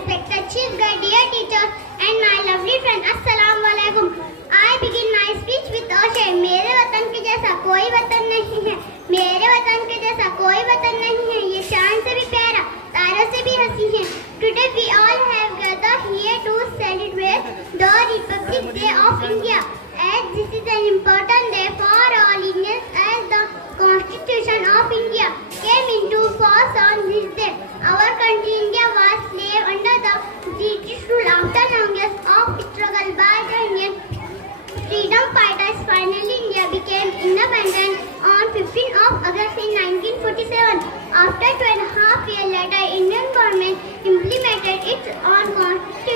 respected chief guide, dear teacher, and my lovely friend, Assalamu alaikum. I begin my speech with a शेर. मेरे वतन के जैसा कोई वतन नहीं है, मेरे वतन के जैसा कोई वतन नहीं है. ये चांद से भी प्यारा, तारों से भी हंसी है. Today we all have gathered here to celebrate the Republic Day of India. As this is an important day for all Indians, as the Constitution of India came into force on this day. Our country India was slave under the British rule. After long years of struggle by the Indian freedom fighters, finally India became independent on 15th of August in 1947. After 2.5 years later, Indian government implemented its own constitution.